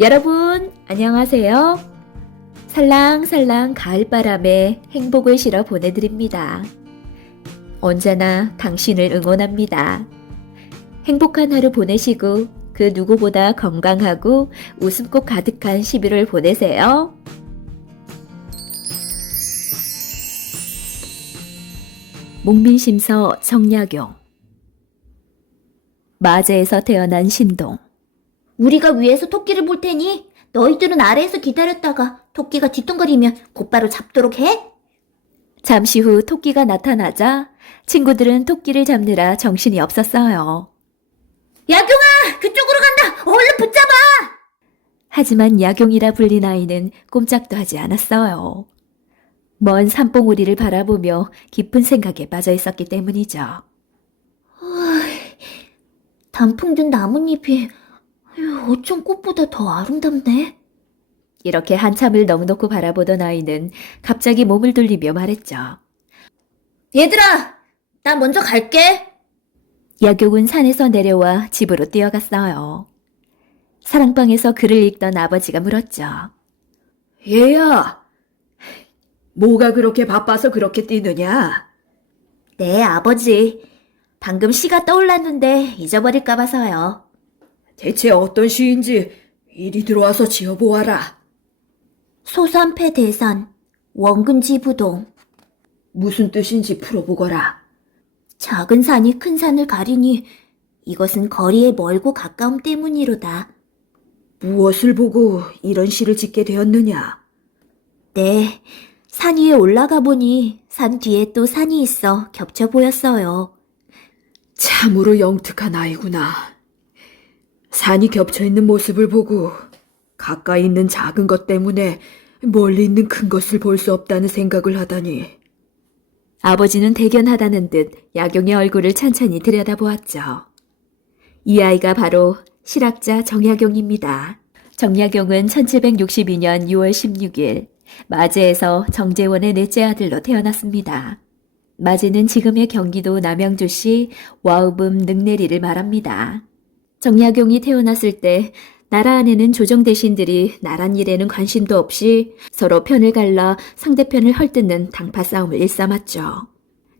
여러분, 안녕하세요. 살랑살랑 가을바람에 행복을 실어 보내드립니다. 언제나 당신을 응원합니다. 행복한 하루 보내시고 그 누구보다 건강하고 웃음꽃 가득한 11월 보내세요. 목민심서 정약용. 마제에서 태어난 신동. 우리가 위에서 토끼를 볼 테니 너희들은 아래에서 기다렸다가 토끼가 뒤뚱거리면 곧바로 잡도록 해. 잠시 후 토끼가 나타나자 친구들은 토끼를 잡느라 정신이 없었어요. 야경아, 그쪽으로 간다. 얼른 붙잡아. 하지만 야경이라 불린 아이는 꼼짝도 하지 않았어요. 먼 산봉우리를 바라보며 깊은 생각에 빠져 있었기 때문이죠. 단풍 든 나뭇잎이 어쩜 꽃보다 더 아름답네. 이렇게 한참을 넋놓고 바라보던 아이는 갑자기 몸을 돌리며 말했죠. 얘들아, 나 먼저 갈게. 야경은 산에서 내려와 집으로 뛰어갔어요. 사랑방에서 글을 읽던 아버지가 물었죠. 얘야, 뭐가 그렇게 바빠서 그렇게 뛰느냐? 네, 아버지. 방금 시가 떠올랐는데 잊어버릴까 봐서요. 대체 어떤 시인지 이리 들어와서 지어보아라. 소산패 대산, 원근지부동. 무슨 뜻인지 풀어보거라. 작은 산이 큰 산을 가리니 이것은 거리에 멀고 가까움 때문이로다. 무엇을 보고 이런 시를 짓게 되었느냐? 네, 산 위에 올라가 보니 산 뒤에 또 산이 있어 겹쳐 보였어요. 참으로 영특한 아이구나. 산이 겹쳐있는 모습을 보고 가까이 있는 작은 것 때문에 멀리 있는 큰 것을 볼 수 없다는 생각을 하다니. 아버지는 대견하다는 듯 야경의 얼굴을 찬찬히 들여다보았죠. 이 아이가 바로 실학자 정약용입니다. 정약용은 1762년 6월 16일 마제에서 정재원의 넷째 아들로 태어났습니다. 마제는 지금의 경기도 남양주시 와우읍 능내리를 말합니다. 정약용이 태어났을 때 나라 안에는 조정 대신들이 나란 일에는 관심도 없이 서로 편을 갈라 상대편을 헐뜯는 당파 싸움을 일삼았죠.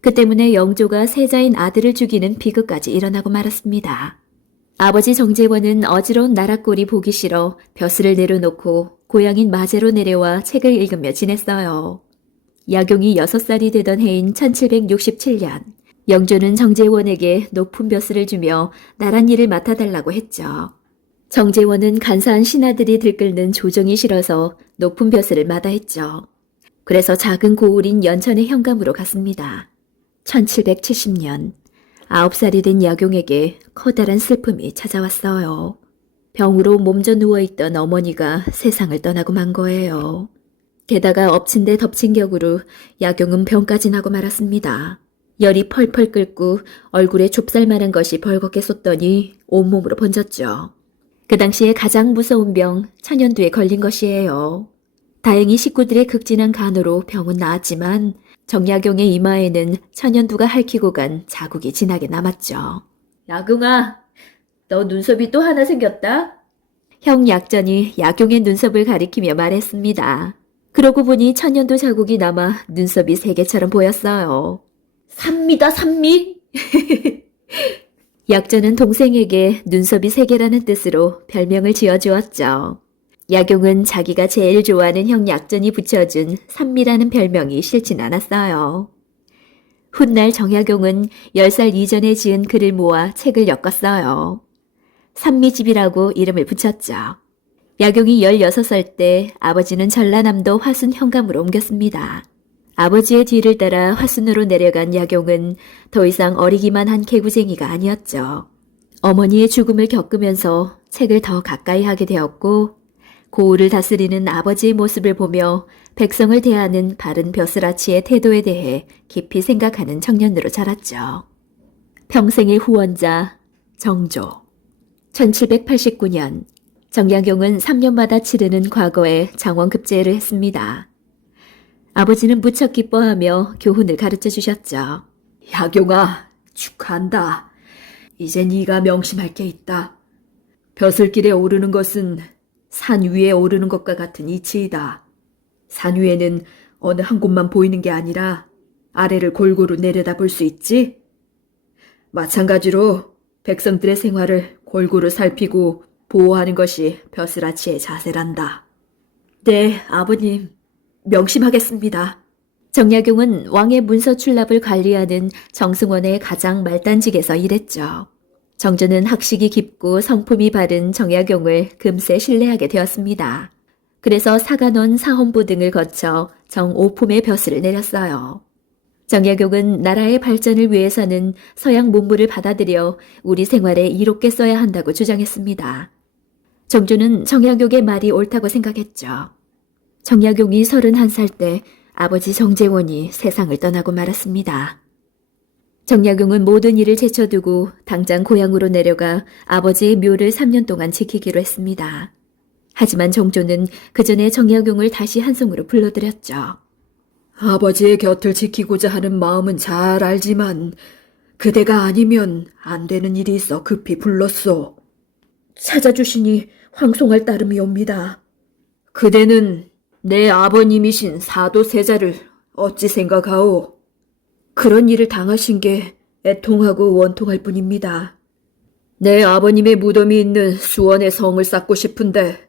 그 때문에 영조가 세자인 아들을 죽이는 비극까지 일어나고 말았습니다. 아버지 정재원은 어지러운 나라꼴이 보기 싫어 벼슬을 내려놓고 고향인 마제로 내려와 책을 읽으며 지냈어요. 야경이 6살이 되던 해인 1767년, 영조는 정재원에게 높은 벼슬을 주며 나란 일을 맡아달라고 했죠. 정재원은 간사한 신하들이 들끓는 조정이 싫어서 높은 벼슬을 마다했죠. 그래서 작은 고을인 연천의 현감으로 갔습니다. 1770년, 9살이 된 야경에게 커다란 슬픔이 찾아왔어요. 병으로 몸져 누워있던 어머니가 세상을 떠나고 만 거예요. 게다가 엎친 데 덮친 격으로 야경은 병까지 나고 말았습니다. 열이 펄펄 끓고 얼굴에 좁쌀만한 것이 벌겋게 솟더니 온몸으로 번졌죠. 그 당시에 가장 무서운 병 천연두에 걸린 것이에요. 다행히 식구들의 극진한 간호로 병은 나았지만 정약용의 이마에는 천연두가 핥히고 간 자국이 진하게 남았죠. 야경아, 너 눈썹이 또 하나 생겼다? 형 약전이 야경의 눈썹을 가리키며 말했습니다. 그러고 보니 천연두 자국이 남아 눈썹이 3개처럼 보였어요. 산미다, 산미. 약전은 동생에게 눈썹이 3개라는 뜻으로 별명을 지어주었죠. 야경은 자기가 제일 좋아하는 형 약전이 붙여준 산미라는 별명이 싫진 않았어요. 훗날 정약용은 10살 이전에 지은 글을 모아 책을 엮었어요. 산미집이라고 이름을 붙였죠. 야경이 16살 때 아버지는 전라남도 화순 현감으로 옮겼습니다. 아버지의 뒤를 따라 화순으로 내려간 야경은 더 이상 어리기만 한 개구쟁이가 아니었죠. 어머니의 죽음을 겪으면서 책을 더 가까이 하게 되었고 고을을 다스리는 아버지의 모습을 보며 백성을 대하는 바른 벼슬아치의 태도에 대해 깊이 생각하는 청년으로 자랐죠. 평생의 후원자 정조. 1789년 정약용은 3년마다 치르는 과거에 장원급제를 했습니다. 아버지는 무척 기뻐하며 교훈을 가르쳐 주셨죠. 야경아, 축하한다. 이제 네가 명심할 게 있다. 벼슬길에 오르는 것은 산 위에 오르는 것과 같은 이치이다. 산 위에는 어느 한 곳만 보이는 게 아니라 아래를 골고루 내려다볼 수 있지? 마찬가지로 백성들의 생활을 골고루 살피고 보호하는 것이 벼슬아치의 자세란다. 네, 아버님. 명심하겠습니다. 정약용은 왕의 문서 출납을 관리하는 정승원의 가장 말단직에서 일했죠. 정조는 학식이 깊고 성품이 바른 정약용을 금세 신뢰하게 되었습니다. 그래서 사간원 사헌부 등을 거쳐 정오품의 벼슬을 내렸어요. 정약용은 나라의 발전을 위해서는 서양 문물을 받아들여 우리 생활에 이롭게 써야 한다고 주장했습니다. 정조는 정약용의 말이 옳다고 생각했죠. 정약용이 31살 때 아버지 정재원이 세상을 떠나고 말았습니다. 정약용은 모든 일을 제쳐두고 당장 고향으로 내려가 아버지의 묘를 3년 동안 지키기로 했습니다. 하지만 정조는 그 전에 정약용을 다시 한송으로 불러들였죠. 아버지의 곁을 지키고자 하는 마음은 잘 알지만 그대가 아니면 안 되는 일이 있어 급히 불렀소. 찾아주시니 황송할 따름이옵니다. 그대는 내 아버님이신 사도세자를 어찌 생각하오? 그런 일을 당하신 게 애통하고 원통할 뿐입니다. 내 아버님의 무덤이 있는 수원에 성을 쌓고 싶은데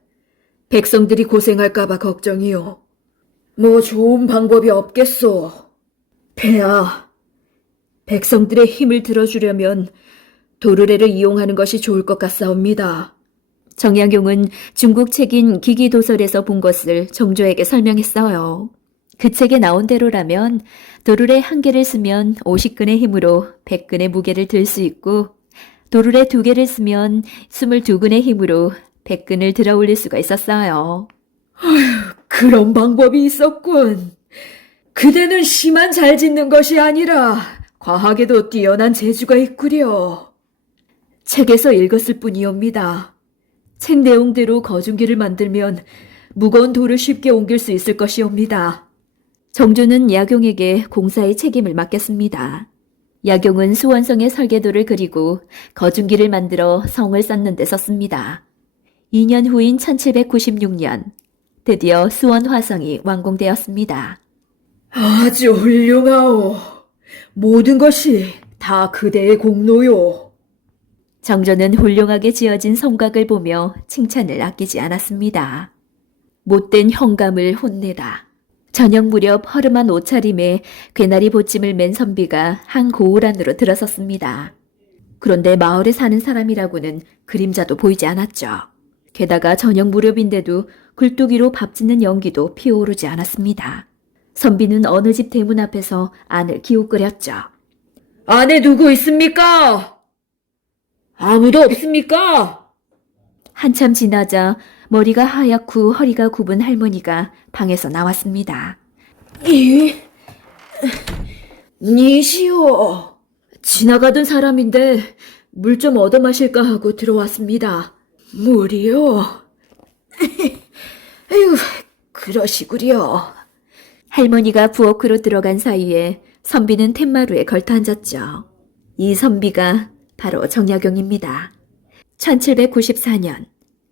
백성들이 고생할까봐 걱정이요. 뭐 좋은 방법이 없겠소. 폐하, 백성들의 힘을 들어주려면 도르래를 이용하는 것이 좋을 것 같사옵니다. 정약용은 중국 책인 기기도설에서 본 것을 정조에게 설명했어요. 그 책에 나온 대로라면 도르래 한 개를 쓰면 50근의 힘으로 100근의 무게를 들 수 있고 도르래 2개를 쓰면 22근의 힘으로 100근을 들어 올릴 수가 있었어요. 그런 방법이 있었군. 그대는 시만 잘 짓는 것이 아니라 과학에도 뛰어난 재주가 있구려. 책에서 읽었을 뿐이옵니다. 책 내용대로 거중기를 만들면 무거운 돌을 쉽게 옮길 수 있을 것이옵니다. 정조는 약용에게 공사의 책임을 맡겼습니다. 약용은 수원성의 설계도를 그리고 거중기를 만들어 성을 쌓는 데 썼습니다. 2년 후인 1796년, 드디어 수원 화성이 완공되었습니다. 아주 훌륭하오. 모든 것이 다 그대의 공로요. 정조는 훌륭하게 지어진 성곽을 보며 칭찬을 아끼지 않았습니다. 못된 형감을 혼내다. 저녁 무렵 허름한 옷차림에 괴나리 보찜을 맨 선비가 한 고을 안으로 들어섰습니다. 그런데 마을에 사는 사람이라고는 그림자도 보이지 않았죠. 게다가 저녁 무렵인데도 굴뚝이로 밥 짓는 연기도 피어오르지 않았습니다. 선비는 어느 집 대문 앞에서 안을 기웃거렸죠. 안에 누구 있습니까? 아무도 없습니까? 한참 지나자 머리가 하얗고 허리가 굽은 할머니가 방에서 나왔습니다. 니시오. 지나가던 사람인데 물 좀 얻어 마실까 하고 들어왔습니다. 물이요? 에휴, 그러시구려. 할머니가 부엌으로 들어간 사이에 선비는 툇마루에 걸터 앉았죠. 이 선비가 바로 정약용입니다. 1794년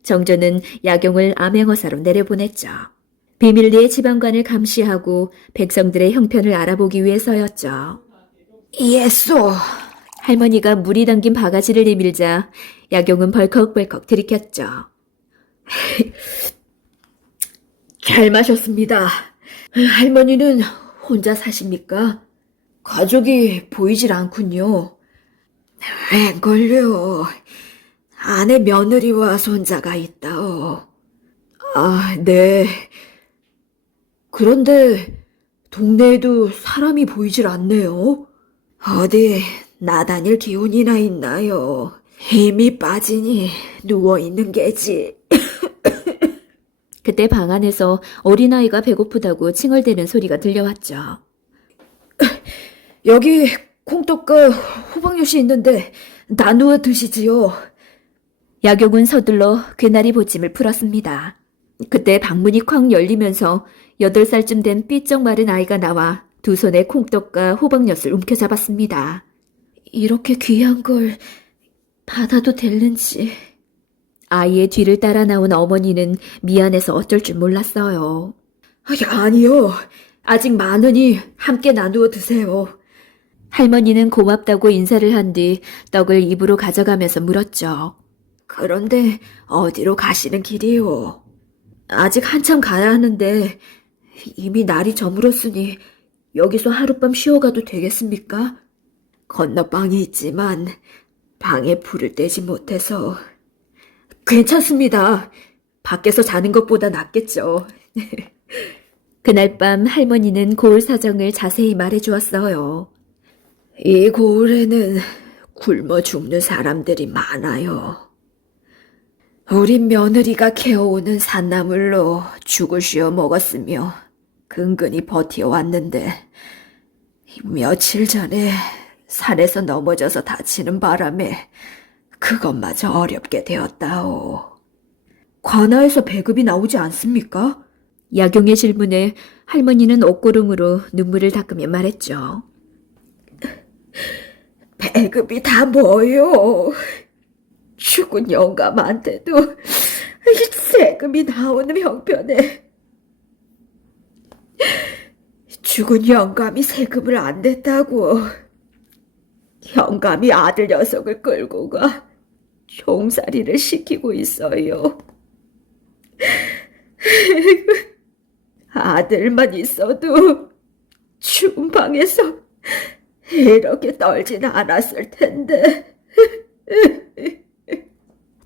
정조는 약용을 암행어사로 내려보냈죠. 비밀리에 지방관을 감시하고 백성들의 형편을 알아보기 위해서였죠. 예소. 할머니가 물이 담긴 바가지를 내밀자 약용은 벌컥벌컥 들이켰죠. 잘 마셨습니다. 할머니는 혼자 사십니까? 가족이 보이질 않군요. 웬걸요. 아내 며느리와 손자가 있다오. 아, 네. 그런데 동네에도 사람이 보이질 않네요. 어디 나다닐 기운이나 있나요? 힘이 빠지니 누워있는 게지. 그때 방 안에서 어린아이가 배고프다고 칭얼대는 소리가 들려왔죠. 여기 콩떡과 호박엿이 있는데 나누어 드시지요. 약용은 서둘러 괴나리 보찜을 풀었습니다. 그때 방문이 쾅 열리면서 8살쯤 된 삐쩍 마른 아이가 나와 두 손에 콩떡과 호박엿을 움켜잡았습니다. 이렇게 귀한 걸 받아도 될는지. 아이의 뒤를 따라 나온 어머니는 미안해서 어쩔 줄 몰랐어요. 아니요. 아직 많으니 함께 나누어 드세요. 할머니는 고맙다고 인사를 한 뒤 떡을 입으로 가져가면서 물었죠. 그런데 어디로 가시는 길이요? 아직 한참 가야 하는데 이미 날이 저물었으니 여기서 하룻밤 쉬어가도 되겠습니까? 건너방이 있지만 방에 불을 떼지 못해서. 괜찮습니다. 밖에서 자는 것보다 낫겠죠. 그날 밤 할머니는 고을 사정을 자세히 말해주었어요. 이 고을에는 굶어 죽는 사람들이 많아요. 우리 며느리가 캐어오는 산나물로 죽을 쉬어 먹었으며 근근히 버텨왔는데 며칠 전에 산에서 넘어져서 다치는 바람에 그것마저 어렵게 되었다오. 관아에서 배급이 나오지 않습니까? 야경의 질문에 할머니는 옷고름으로 눈물을 닦으며 말했죠. 배급이 다 뭐요? 죽은 영감한테도 세금이 나오는 형편에 죽은 영감이 세금을 안 냈다고 영감이 아들 녀석을 끌고 가 종살이를 시키고 있어요. 아들만 있어도 추운 방에서 이렇게 떨진 않았을 텐데.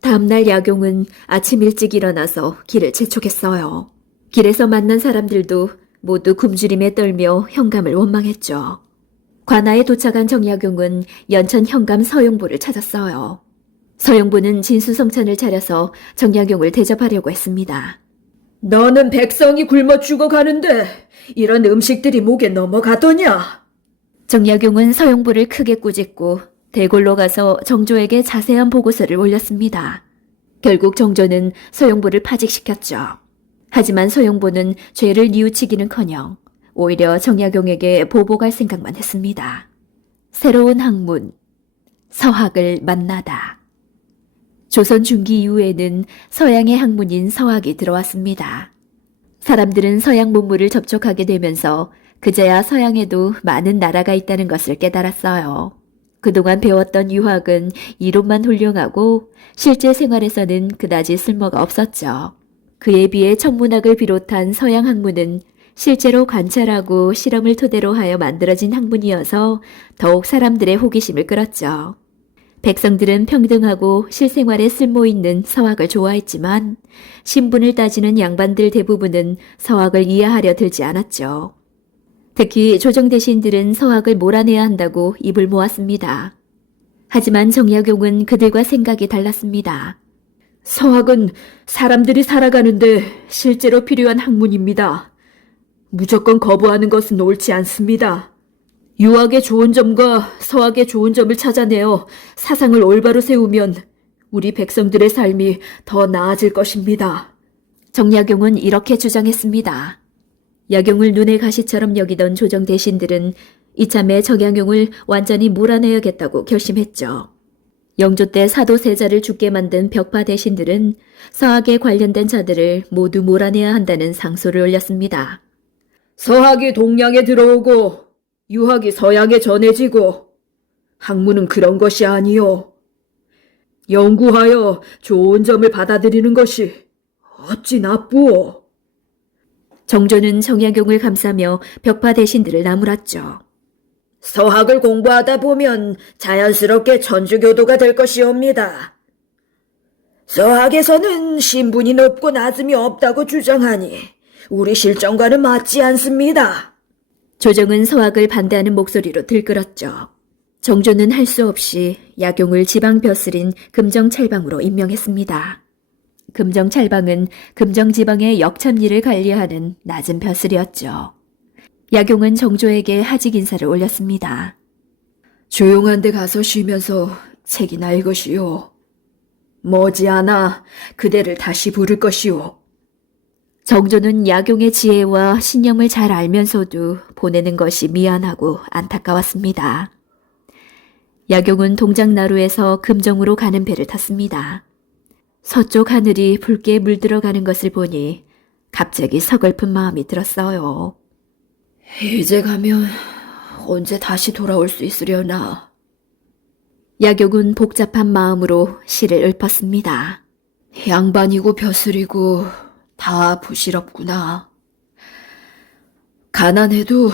다음날 야경은 아침 일찍 일어나서 길을 재촉했어요. 길에서 만난 사람들도 모두 굶주림에 떨며 현감을 원망했죠. 관아에 도착한 정약용은 연천 현감 서용보를 찾았어요. 서용보는 진수성찬을 차려서 정약용을 대접하려고 했습니다. 너는 백성이 굶어 죽어가는데 이런 음식들이 목에 넘어가더냐? 정약용은 서용보를 크게 꾸짖고 대궐로 가서 정조에게 자세한 보고서를 올렸습니다. 결국 정조는 서용보를 파직시켰죠. 하지만 서용보는 죄를 뉘우치기는커녕 오히려 정약용에게 보복할 생각만 했습니다. 새로운 학문, 서학을 만나다. 조선 중기 이후에는 서양의 학문인 서학이 들어왔습니다. 사람들은 서양 문물을 접촉하게 되면서 그제야 서양에도 많은 나라가 있다는 것을 깨달았어요. 그동안 배웠던 유학은 이론만 훌륭하고 실제 생활에서는 그다지 쓸모가 없었죠. 그에 비해 천문학을 비롯한 서양 학문은 실제로 관찰하고 실험을 토대로 하여 만들어진 학문이어서 더욱 사람들의 호기심을 끌었죠. 백성들은 평등하고 실생활에 쓸모있는 서학을 좋아했지만 신분을 따지는 양반들 대부분은 서학을 이해하려 들지 않았죠. 특히 조정 대신들은 서학을 몰아내야 한다고 입을 모았습니다. 하지만 정약용은 그들과 생각이 달랐습니다. 서학은 사람들이 살아가는데 실제로 필요한 학문입니다. 무조건 거부하는 것은 옳지 않습니다. 유학의 좋은 점과 서학의 좋은 점을 찾아내어 사상을 올바로 세우면 우리 백성들의 삶이 더 나아질 것입니다. 정약용은 이렇게 주장했습니다. 야경을 눈의 가시처럼 여기던 조정 대신들은 이참에 정약용을 완전히 몰아내야겠다고 결심했죠. 영조 때 사도세자를 죽게 만든 벽파 대신들은 서학에 관련된 자들을 모두 몰아내야 한다는 상소를 올렸습니다. 서학이 동양에 들어오고 유학이 서양에 전해지고 학문은 그런 것이 아니요. 연구하여 좋은 점을 받아들이는 것이 어찌 나쁘오. 정조는 정약용을 감싸며 벽파 대신들을 나무랐죠. 서학을 공부하다 보면 자연스럽게 천주교도가 될 것이옵니다. 서학에서는 신분이 높고 낮음이 없다고 주장하니 우리 실정과는 맞지 않습니다. 조정은 서학을 반대하는 목소리로 들끓었죠. 정조는 할 수 없이 야경을 지방 벼슬인 금정찰방으로 임명했습니다. 금정찰방은 금정지방의 역참리를 관리하는 낮은 벼슬이었죠. 야경은 정조에게 하직 인사를 올렸습니다. 조용한 데 가서 쉬면서 책이나 읽으시오. 머지않아 그대를 다시 부를 것이오. 정조는 야경의 지혜와 신념을 잘 알면서도 보내는 것이 미안하고 안타까웠습니다. 야경은 동작나루에서 금정으로 가는 배를 탔습니다. 서쪽 하늘이 붉게 물들어가는 것을 보니 갑자기 서글픈 마음이 들었어요. 이제 가면 언제 다시 돌아올 수 있으려나. 야경은 복잡한 마음으로 시를 읊었습니다. 양반이고 벼슬이고 다 부실없구나. 가난해도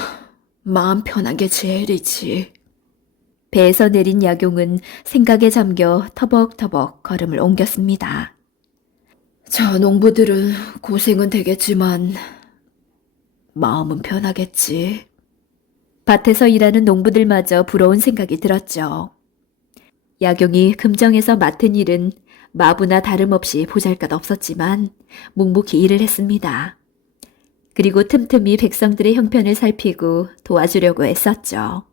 마음 편한 게 제일이지. 배에서 내린 야경은 생각에 잠겨 터벅터벅 걸음을 옮겼습니다. 저 농부들은 고생은 되겠지만 마음은 편하겠지. 밭에서 일하는 농부들마저 부러운 생각이 들었죠. 야경이 금정에서 맡은 일은 마부나 다름없이 보잘것없었지만 묵묵히 일을 했습니다. 그리고 틈틈이 백성들의 형편을 살피고 도와주려고 애썼죠.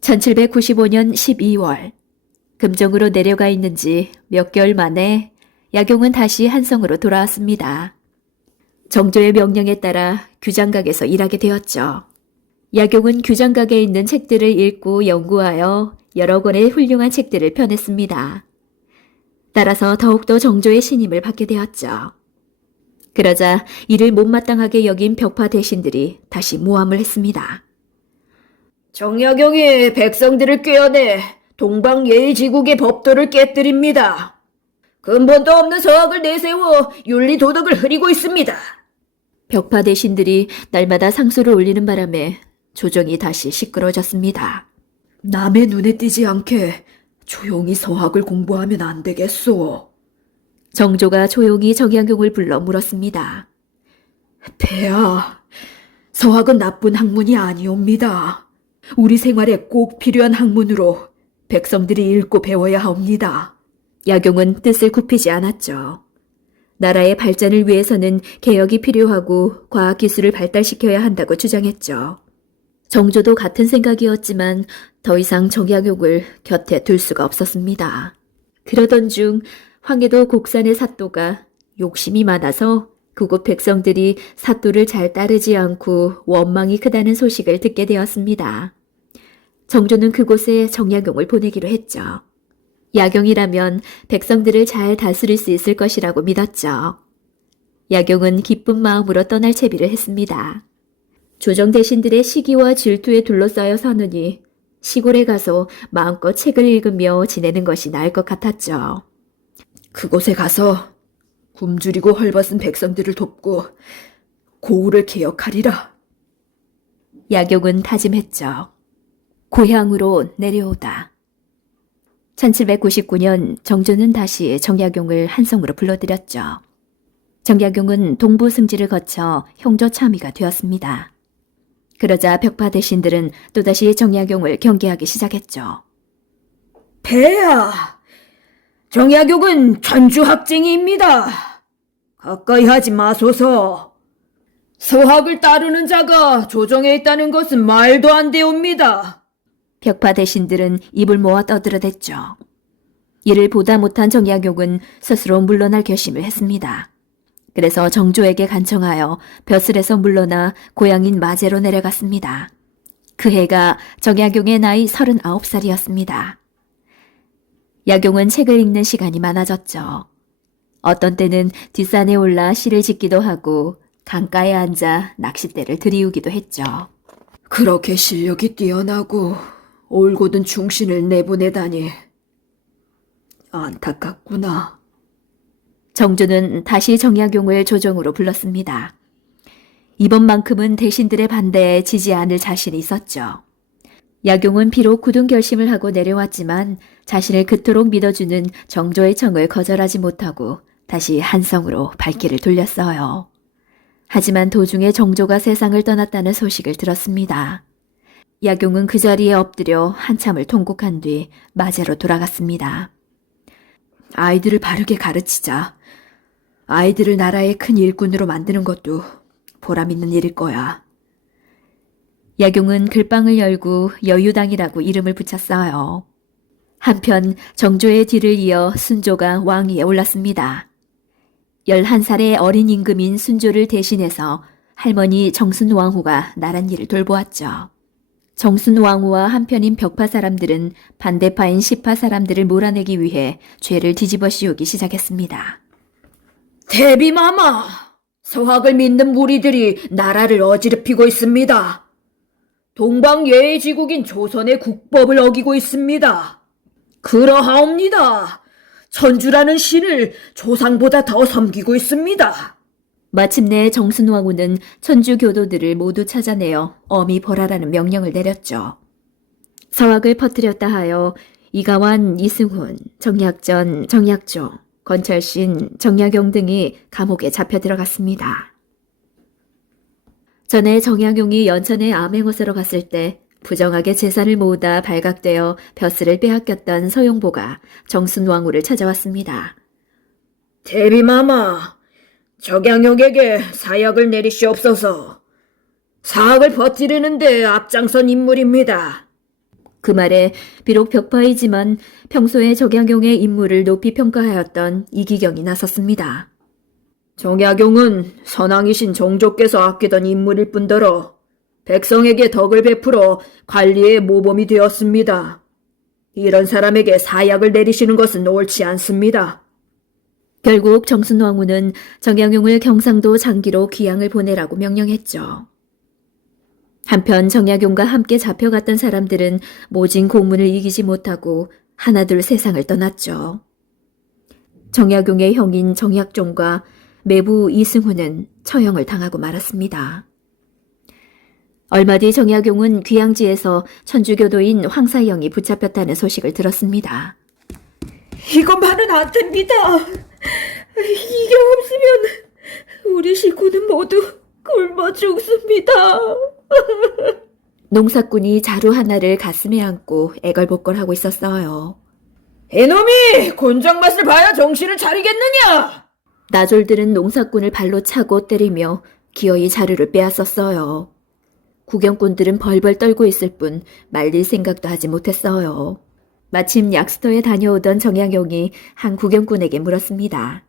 1795년 12월, 금정으로 내려가 있는지 몇 개월 만에 야경은 다시 한성으로 돌아왔습니다. 정조의 명령에 따라 규장각에서 일하게 되었죠. 야경은 규장각에 있는 책들을 읽고 연구하여 여러 권의 훌륭한 책들을 펴냈습니다. 따라서 더욱더 정조의 신임을 받게 되었죠. 그러자 이를 못마땅하게 여긴 벽파 대신들이 다시 모함을 했습니다. 정약용이 백성들을 꿰어내 동방예의지국의 법도를 깨뜨립니다. 근본도 없는 서학을 내세워 윤리 도덕을 흐리고 있습니다. 벽파 대신들이 날마다 상소를 올리는 바람에 조정이 다시 시끄러졌습니다. 남의 눈에 띄지 않게 조용히 서학을 공부하면 안 되겠소. 정조가 조용히 정약용을 불러 물었습니다. 폐하, 서학은 나쁜 학문이 아니옵니다. 우리 생활에 꼭 필요한 학문으로 백성들이 읽고 배워야 합니다. 야경은 뜻을 굽히지 않았죠. 나라의 발전을 위해서는 개혁이 필요하고 과학기술을 발달시켜야 한다고 주장했죠. 정조도 같은 생각이었지만 더 이상 정약용을 곁에 둘 수가 없었습니다. 그러던 중 황해도 곡산의 사또가 욕심이 많아서 그곳 백성들이 사또를 잘 따르지 않고 원망이 크다는 소식을 듣게 되었습니다. 정조는 그곳에 정약용을 보내기로 했죠. 야경이라면 백성들을 잘 다스릴 수 있을 것이라고 믿었죠. 야경은 기쁜 마음으로 떠날 채비를 했습니다. 조정 대신들의 시기와 질투에 둘러싸여 사느니 시골에 가서 마음껏 책을 읽으며 지내는 것이 나을 것 같았죠. 그곳에 가서 굶주리고 헐벗은 백성들을 돕고 고을을 개혁하리라. 야경은 다짐했죠. 고향으로 내려오다. 1799년 정조는 다시 정약용을 한성으로 불러들였죠. 정약용은 동부 승지를 거쳐 형조 참의가 되었습니다. 그러자 벽파 대신들은 또다시 정약용을 경계하기 시작했죠. 폐하, 정약용은 천주학쟁이입니다. 가까이 하지 마소서. 서학을 따르는 자가 조정에 있다는 것은 말도 안 되옵니다. 벽파 대신들은 입을 모아 떠들어댔죠. 이를 보다 못한 정약용은 스스로 물러날 결심을 했습니다. 그래서 정조에게 간청하여 벼슬에서 물러나 고향인 마제로 내려갔습니다. 그 해가 정약용의 나이 39살이었습니다. 약용은 책을 읽는 시간이 많아졌죠. 어떤 때는 뒷산에 올라 시를 짓기도 하고 강가에 앉아 낚싯대를 들이우기도 했죠. 그렇게 실력이 뛰어나고 올곧은 충신을 내보내다니 안타깝구나. 정조는 다시 정약용을 조정으로 불렀습니다. 이번만큼은 대신들의 반대에 지지 않을 자신이 있었죠. 약용은 비록 굳은 결심을 하고 내려왔지만 자신을 그토록 믿어주는 정조의 청을 거절하지 못하고 다시 한성으로 발길을 돌렸어요. 하지만 도중에 정조가 세상을 떠났다는 소식을 들었습니다. 약용은 그 자리에 엎드려 한참을 통곡한 뒤 마제로 돌아갔습니다. 아이들을 바르게 가르치자. 아이들을 나라의 큰 일꾼으로 만드는 것도 보람 있는 일일 거야. 약용은 글방을 열고 여유당이라고 이름을 붙였어요. 한편 정조의 뒤를 이어 순조가 왕위에 올랐습니다. 11살의 어린 임금인 순조를 대신해서 할머니 정순왕후가 나란 일을 돌보았죠. 정순왕후와 한편인 벽파 사람들은 반대파인 시파 사람들을 몰아내기 위해 죄를 뒤집어 씌우기 시작했습니다. 대비마마, 서학을 믿는 무리들이 나라를 어지럽히고 있습니다. 동방예의지국인 조선의 국법을 어기고 있습니다. 그러하옵니다. 천주라는 신을 조상보다 더 섬기고 있습니다. 마침내 정순왕후는 천주 교도들을 모두 찾아내어 엄히 벌하라는 명령을 내렸죠. 서학을 퍼뜨렸다 하여 이가완, 이승훈, 정약전, 정약종, 건철신, 정약용 등이 감옥에 잡혀 들어갔습니다. 전에 정약용이 연천에 암행어사로 갔을 때 부정하게 재산을 모으다 발각되어 벼슬을 빼앗겼던 서용보가 정순왕후를 찾아왔습니다. 대비마마, 적양역에게 사약을 내리시옵소서. 사학을 버티려는데 앞장선 인물입니다. 그 말에 비록 벽파이지만 평소에 적양용의 인물을 높이 평가하였던 이기경이 나섰습니다. 정약용은 선왕이신 정조께서 아끼던 인물일 뿐더러 백성에게 덕을 베풀어 관리의 모범이 되었습니다. 이런 사람에게 사약을 내리시는 것은 옳지 않습니다. 결국 정순왕후는 정약용을 경상도 장기로 귀양을 보내라고 명령했죠. 한편 정약용과 함께 잡혀갔던 사람들은 모진 고문을 이기지 못하고 하나둘 세상을 떠났죠. 정약용의 형인 정약종과 매부 이승훈은 처형을 당하고 말았습니다. 얼마 뒤 정약용은 귀양지에서 천주교도인 황사영이 붙잡혔다는 소식을 들었습니다. 이것만은 안 됩니다. 이게 없으면 우리 식구는 모두 굶어 죽습니다. 농사꾼이 자루 하나를 가슴에 안고 애걸복걸하고 있었어요. 이놈이 곤장 맛을 봐야 정신을 차리겠느냐? 나졸들은 농사꾼을 발로 차고 때리며 기어이 자루를 빼앗았어요. 구경꾼들은 벌벌 떨고 있을 뿐 말릴 생각도 하지 못했어요. 마침 약수터에 다녀오던 정약용이 한 구경꾼에게 물었습니다.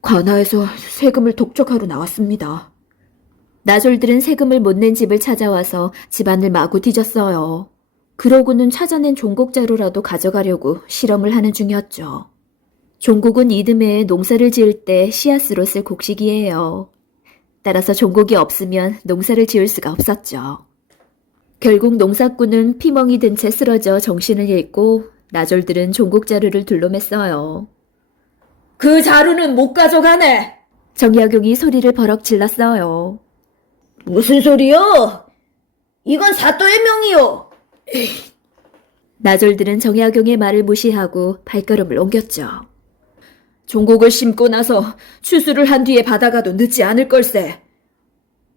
관아에서 세금을 독촉하러 나왔습니다. 나졸들은 세금을 못 낸 집을 찾아와서 집안을 마구 뒤졌어요. 그러고는 찾아낸 종곡자루라도 가져가려고 실험을 하는 중이었죠. 종곡은 이듬해에 농사를 지을 때 씨앗으로 쓸 곡식이에요. 따라서 종곡이 없으면 농사를 지을 수가 없었죠. 결국 농사꾼은 피멍이 든 채 쓰러져 정신을 잃고 나졸들은 종곡자루를 둘러맸어요. 그 자루는 못 가져가네. 정약용이 소리를 버럭 질렀어요. 무슨 소리요? 이건 사또의 명이요. 나졸들은 정약용의 말을 무시하고 발걸음을 옮겼죠. 종곡을 심고 나서 추수를 한 뒤에 받아가도 늦지 않을 걸세.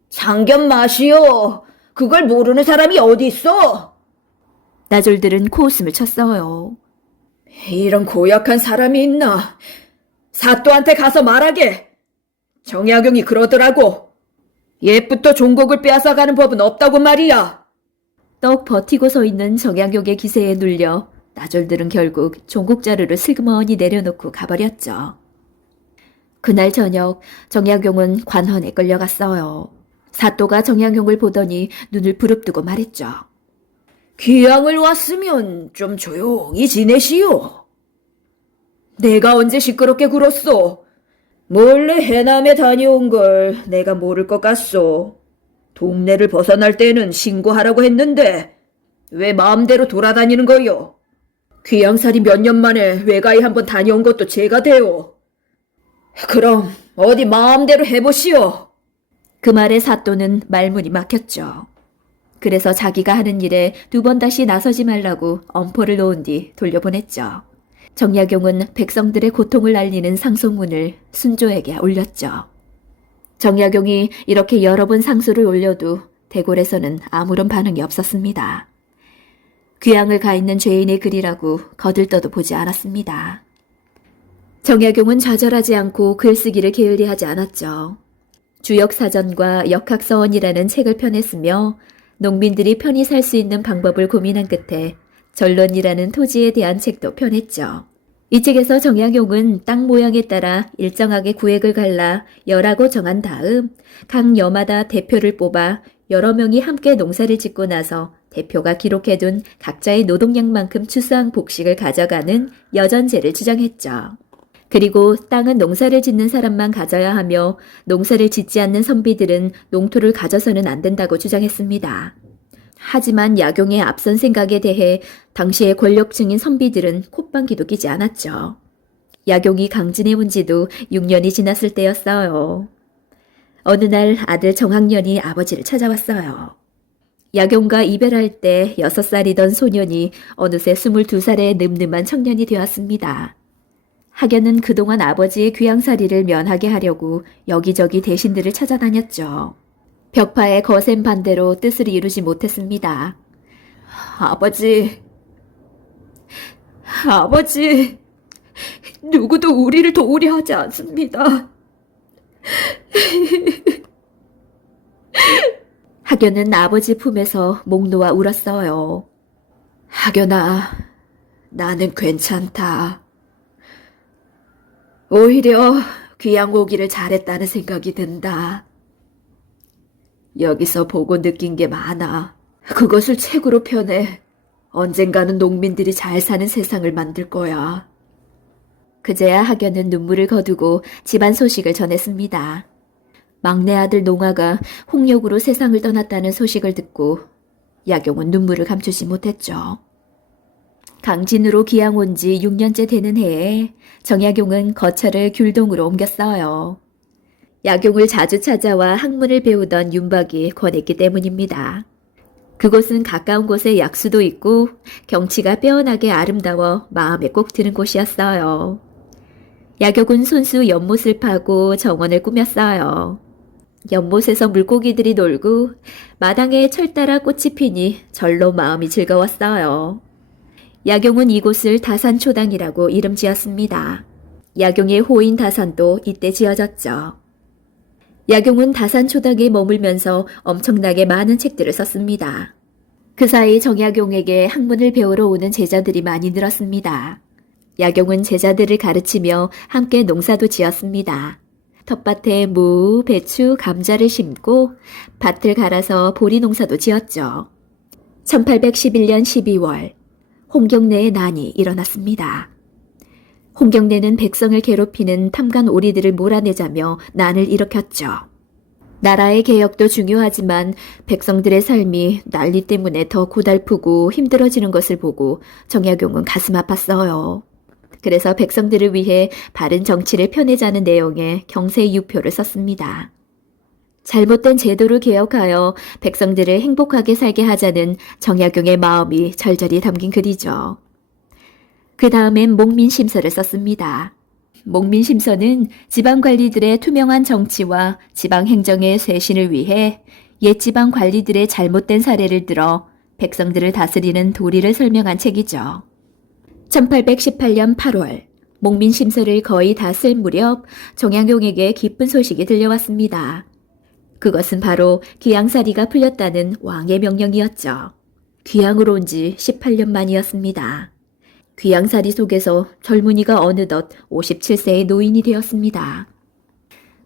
참견 마시오. 그걸 모르는 사람이 어디 있어? 나졸들은 코웃음을 쳤어요. 이런 고약한 사람이 있나? 사또한테 가서 말하게. 정약용이 그러더라고. 옛부터 종곡을 빼앗아가는 법은 없다고 말이야. 떡 버티고 서 있는 정약용의 기세에 눌려 나졸들은 결국 종곡자루를 슬그머니 내려놓고 가버렸죠. 그날 저녁 정약용은 관헌에 끌려갔어요. 사또가 정약용을 보더니 눈을 부릅뜨고 말했죠. 귀양을 왔으면 좀 조용히 지내시오. 내가 언제 시끄럽게 굴었소? 몰래 해남에 다녀온 걸 내가 모를 것 같소. 동네를 벗어날 때는 신고하라고 했는데 왜 마음대로 돌아다니는 거요? 귀양살이 몇 년 만에 외가에 한번 다녀온 것도 제가 돼요. 그럼 어디 마음대로 해보시오. 그 말에 사또는 말문이 막혔죠. 그래서 자기가 하는 일에 두 번 다시 나서지 말라고 엄포를 놓은 뒤 돌려보냈죠. 정약용은 백성들의 고통을 알리는 상소문을 순조에게 올렸죠. 정약용이 이렇게 여러 번 상소를 올려도 대궐에서는 아무런 반응이 없었습니다. 귀양을 가 있는 죄인의 글이라고 거들떠도 보지 않았습니다. 정약용은 좌절하지 않고 글쓰기를 게을리하지 않았죠. 주역사전과 역학서원이라는 책을 펴냈으며 농민들이 편히 살 수 있는 방법을 고민한 끝에 전론이라는 토지에 대한 책도 펴냈죠. 이 책에서 정약용은 땅 모양에 따라 일정하게 구획을 갈라 열하고 정한 다음 각 여마다 대표를 뽑아 여러 명이 함께 농사를 짓고 나서 대표가 기록해둔 각자의 노동량만큼 추수한 복식을 가져가는 여전제를 주장했죠. 그리고 땅은 농사를 짓는 사람만 가져야 하며 농사를 짓지 않는 선비들은 농토를 가져서는 안 된다고 주장했습니다. 하지만 약용의 앞선 생각에 대해 당시의 권력층인 선비들은 콧방귀도 끼지 않았죠. 약용이 강진해 온 지도 6년이 지났을 때였어요. 어느 날 아들 정학년이 아버지를 찾아왔어요. 약용과 이별할 때 6살이던 소년이 어느새 22살의 늠름한 청년이 되었습니다. 학연은 그동안 아버지의 귀양살이를 면하게 하려고 여기저기 대신들을 찾아다녔죠. 벽파의 거센 반대로 뜻을 이루지 못했습니다. 아버지, 누구도 우리를 도우려 하지 않습니다. 학연은 아버지 품에서 목 놓아 울었어요. 학연아, 나는 괜찮다. 오히려 귀양 오기를 잘했다는 생각이 든다. 여기서 보고 느낀 게 많아. 그것을 책으로 펴내. 언젠가는 농민들이 잘 사는 세상을 만들 거야. 그제야 학연은 눈물을 거두고 집안 소식을 전했습니다. 막내 아들 농아가 홍역으로 세상을 떠났다는 소식을 듣고 약용은 눈물을 감추지 못했죠. 강진으로 귀양 온 지 6년째 되는 해에 정약용은 거처를 귤동으로 옮겼어요. 약용을 자주 찾아와 학문을 배우던 윤박이 권했기 때문입니다. 그곳은 가까운 곳에 약수도 있고 경치가 빼어나게 아름다워 마음에 꼭 드는 곳이었어요. 약용은 손수 연못을 파고 정원을 꾸몄어요. 연못에서 물고기들이 놀고 마당에 철따라 꽃이 피니 절로 마음이 즐거웠어요. 약용은 이곳을 다산초당이라고 이름 지었습니다. 약용의 호인 다산도 이때 지어졌죠. 약용은 다산초당에 머물면서 엄청나게 많은 책들을 썼습니다. 그 사이 정약용에게 학문을 배우러 오는 제자들이 많이 늘었습니다. 약용은 제자들을 가르치며 함께 농사도 지었습니다. 텃밭에 무, 배추, 감자를 심고 밭을 갈아서 보리 농사도 지었죠. 1811년 12월 홍경내에 난이 일어났습니다. 홍경내는 백성을 괴롭히는 탐관 오리들을 몰아내자며 난을 일으켰죠. 나라의 개혁도 중요하지만 백성들의 삶이 난리 때문에 더 고달프고 힘들어지는 것을 보고 정약용은 가슴 아팠어요. 그래서 백성들을 위해 바른 정치를 펴내자는 내용의 경세유표를 썼습니다. 잘못된 제도를 개혁하여 백성들을 행복하게 살게 하자는 정약용의 마음이 절절히 담긴 글이죠. 그 다음엔 목민심서를 썼습니다. 목민심서는 지방관리들의 투명한 정치와 지방행정의 쇄신을 위해 옛 지방관리들의 잘못된 사례를 들어 백성들을 다스리는 도리를 설명한 책이죠. 1818년 8월 목민심서를 거의 다 쓸 무렵 정약용에게 기쁜 소식이 들려왔습니다. 그것은 바로 귀양살이가 풀렸다는 왕의 명령이었죠. 귀양으로 온 지 18년 만이었습니다. 귀양살이 속에서 젊은이가 어느덧 57세의 노인이 되었습니다.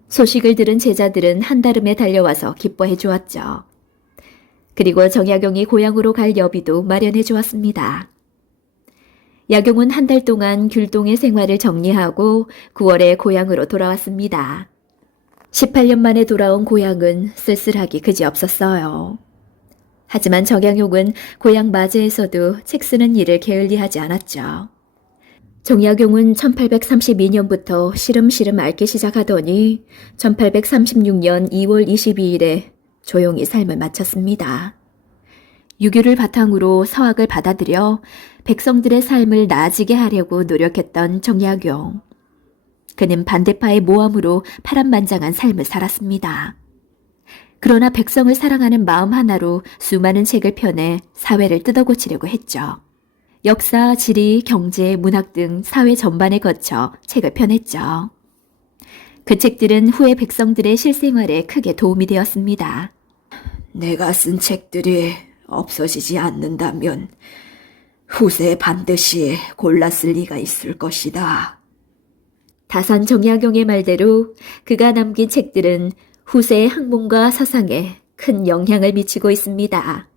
소식을 들은 제자들은 한달음에 달려와서 기뻐해 주었죠. 그리고 정약용이 고향으로 갈 여비도 마련해 주었습니다. 약용은 한 달 동안 귤동의 생활을 정리하고 9월에 고향으로 돌아왔습니다. 18년 만에 돌아온 고향은 쓸쓸하기 그지없었어요. 하지만 정약용은 고향 맞이에서도 책 쓰는 일을 게을리하지 않았죠. 정약용은 1832년부터 시름시름 앓기 시작하더니 1836년 2월 22일에 조용히 삶을 마쳤습니다. 유교를 바탕으로 서학을 받아들여 백성들의 삶을 나아지게 하려고 노력했던 정약용. 그는 반대파의 모함으로 파란만장한 삶을 살았습니다. 그러나 백성을 사랑하는 마음 하나로 수많은 책을 펴내 사회를 뜯어고치려고 했죠. 역사, 지리, 경제, 문학 등 사회 전반에 거쳐 책을 펴냈죠. 그 책들은 후에 백성들의 실생활에 크게 도움이 되었습니다. 내가 쓴 책들이 없어지지 않는다면 후세에 반드시 골랐을 리가 있을 것이다. 다산 정약용의 말대로 그가 남긴 책들은 후세의 학문과 사상에 큰 영향을 미치고 있습니다.